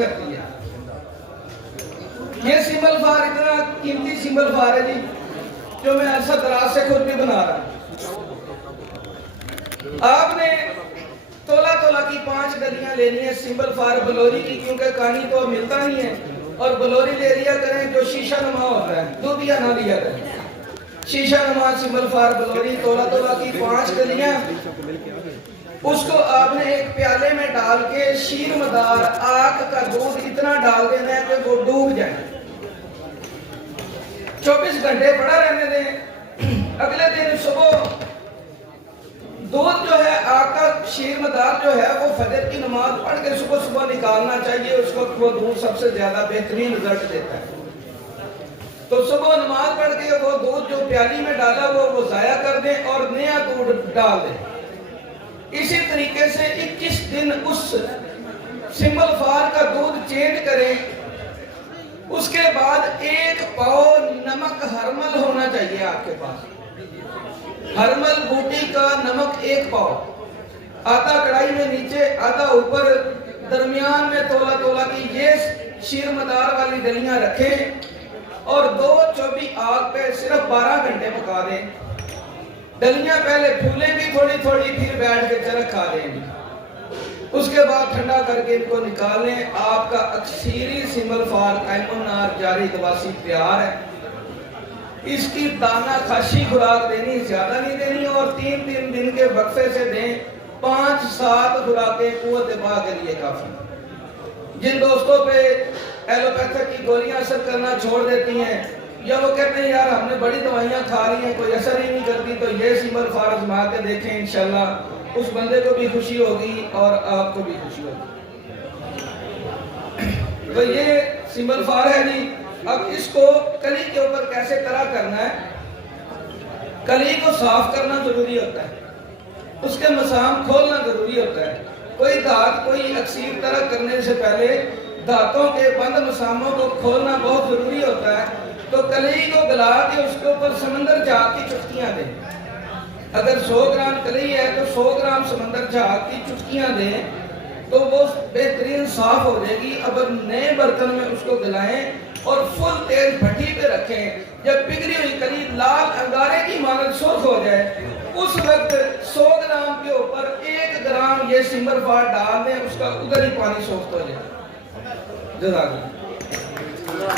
کرتی ہے۔ یہ سمبل فار اتنا قیمتی سمبل فار ہے جی، جو میں عرصہ دراز سے خود بھی بنا رہا ہوں۔ آپ نے تولا تولا کی 5 ڈلیاں لینی ہے سمبل فار بلوری کی، کیونکہ کانی تو ملتا نہیں ہے، اور بلوری لے لیا کریں جو شیشہ نما ہوتا ہے، دودھیا نہ لیا کریں۔ شیشہ نما سمبل فار بلوری تولا تولا کی 5 ڈلیاں، اس کو آپ نے ایک پیالے میں ڈال کے شیر مدار آگ کا دودھ اتنا ڈال دینا ہے کہ وہ ڈوب جائے، 24 گھنٹے پڑا رہنے دیں۔ اگلے دن صبح دودھ جو ہے آگ کا شیر مدار جو ہے وہ فجر کی نماز پڑھ کے صبح صبح نکالنا چاہیے، اس وقت وہ دودھ سب سے زیادہ بہترین رزلٹ دیتا ہے۔ تو صبح نماز پڑھ کے وہ دودھ جو پیالی میں ڈالا وہ ضائع کر دیں اور نیا دودھ ڈال دیں۔ اسی طریقے سے 21 دن اس سمبل فار کا دودھ چینج کریں۔ اس کے بعد 1 پاؤ نمک ہرمل ہونا چاہیے آپ کے پاس، ہرمل بوٹی کا نمک 1 پاؤ، آدھا کڑائی میں نیچے آدھا اوپر، درمیان میں تولا تولا کی یہ شیر مدار والی ڈلیاں رکھیں اور 2 چوبی آگ پہ صرف 12 گھنٹے پکا دیں۔ ڈلیاں پہلے پھولیں گی تھوڑی تھوڑی، پھر بیٹھ کے چرخ کھا دیں گی، اس کے بعد ٹھنڈا کر کے ان کو نکالیں۔ آپ کا اکثیری سمبل فار قائم النار جاری گواسی تیار ہے۔ اس کی دانہ کھاشی خوراک دینی، زیادہ نہیں دینی، اور 3 دن کے وقفے سے دیں۔ 5-7 خوراکیں قوت دفاع کے لیے کافی۔ جن دوستوں پہ ایلوپیتھک کی گولیاں اثر کرنا چھوڑ دیتی ہیں، یا وہ کہتے ہیں یار ہم نے بڑی دوائیاں کھا لی ہیں کوئی اثر ہی نہیں کرتی، تو یہ سمبل فار آزما کے دیکھیں، انشاءاللہ اس بندے کو بھی خوشی ہوگی اور آپ کو بھی خوشی ہوگی۔ تو یہ سمبل فار ہے جی۔ اب اس کو کلی کے اوپر کیسے طرح کرنا ہے؟ کلی کو صاف کرنا ضروری ہوتا ہے، اس کے مسام کھولنا ضروری ہوتا ہے۔ کوئی دھات کوئی اکثیر طرح کرنے سے پہلے دھاتوں کے بند مساموں کو کھولنا بہت ضروری ہوتا ہے۔ تو کلی کو گلا کے اس کے اوپر سمندر جھاگ کی چٹکیاں دیں۔ اگر 100 گرام کلی ہے تو 100 گرام سمندر جھاگ کی چٹکیاں دیں تو وہ بہترین صاف ہو جائے گی۔ اب نئے برتن میں اس کو گلائیں اور فل تیز بھٹی پہ رکھیں۔ جب پگھلی ہوئی کلی لال انگارے کی مانند سرخ ہو جائے، اس وقت 100 گرام کے اوپر 1 گرام یہ سمبل فار ڈال دیں، اس کا ادھر ہی پانی سوکھتا ہو جائے۔ جزاک اللہ۔